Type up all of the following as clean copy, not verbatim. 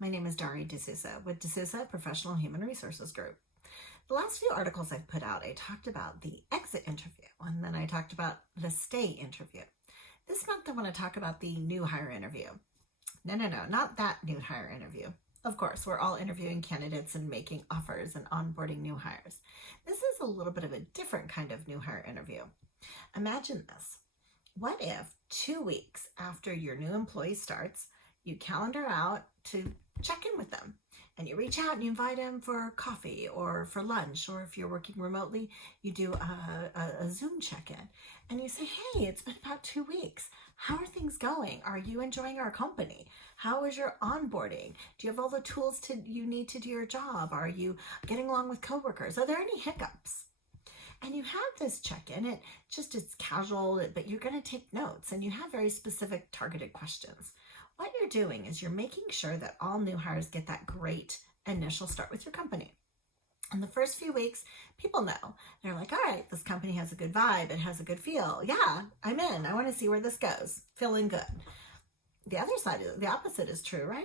My name is Dari D'Souza with D'Souza Professional Human Resources Group. The last few articles I've put out, I talked about the exit interview, and then I talked about the stay interview. This month I want to talk about the new hire interview. No, not that new hire interview. Of course, we're all interviewing candidates and making offers and onboarding new hires. This is a little bit of a different kind of new hire interview. Imagine this. What if 2 weeks after your new employee starts, you calendar out to check in with them, and you reach out and you invite them for coffee or for lunch, or if you're working remotely, you do a Zoom check-in, and you say, hey, it's been about 2 weeks. How are things going? Are you enjoying our company? How is your onboarding? Do you have all the tools you need to do your job? Are you getting along with coworkers? Are there any hiccups? And you have this check-in, it's casual, but you're going to take notes, and you have very specific targeted questions. What you're doing is you're making sure that all new hires get that great initial start with your company. In the first few weeks, people know. They're like, all right, this company has a good vibe. It has a good feel. Yeah, I'm in. I want to see where this goes. Feeling good. The other side, the opposite is true, right?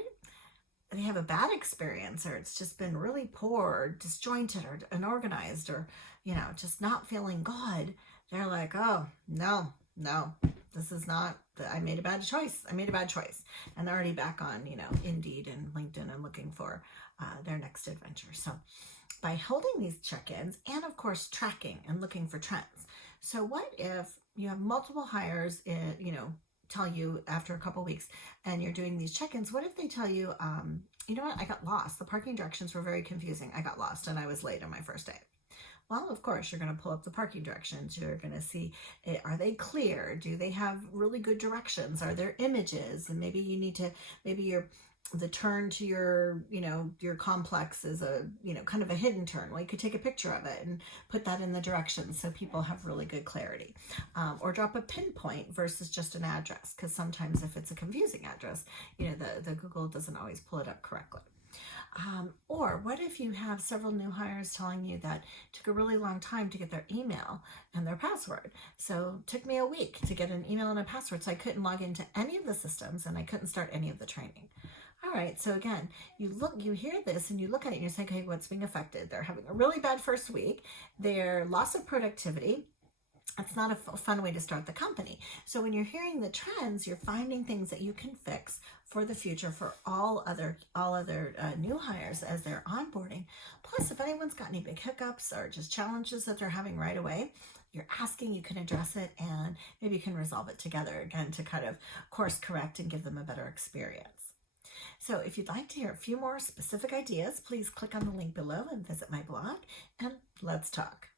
They have a bad experience, or it's just been really poor, or disjointed, or unorganized, or, just not feeling good. They're like, oh, no, this is not, I made a bad choice. And they're already back on, Indeed and LinkedIn and looking for their next adventure. So by holding these check-ins and, of course, tracking and looking for trends. So what if you have multiple hires, tell you after a couple weeks and you're doing these check-ins, what if they tell you, you know what, I got lost. The parking directions were very confusing. I got lost and I was late on my first day. Well, of course, you're going to pull up the parking directions. You're going to see, are they clear? Do they have really good directions? Are there images? And maybe you need to, the turn to your complex is a, kind of a hidden turn. Well, you could take a picture of it and put that in the directions so people have really good clarity. Or drop a pinpoint versus just an address, because sometimes if it's a confusing address, the Google doesn't always pull it up correctly. Or what if you have several new hires telling you that it took a really long time to get their email and their password. So it took me a week to get an email and a password, so I couldn't log into any of the systems and I couldn't start any of the training. All right, so again, you hear this and you look at it and you say, okay, what's being affected? They're having a really bad first week. Their loss of productivity. It's not a fun way to start the company. So when you're hearing the trends, you're finding things that you can fix for the future for all other new hires as they're onboarding. Plus, if anyone's got any big hiccups or just challenges that they're having right away, you're asking, you can address it, and maybe you can resolve it together again to kind of course correct and give them a better experience. So if you'd like to hear a few more specific ideas, please click on the link below and visit my blog, and let's talk.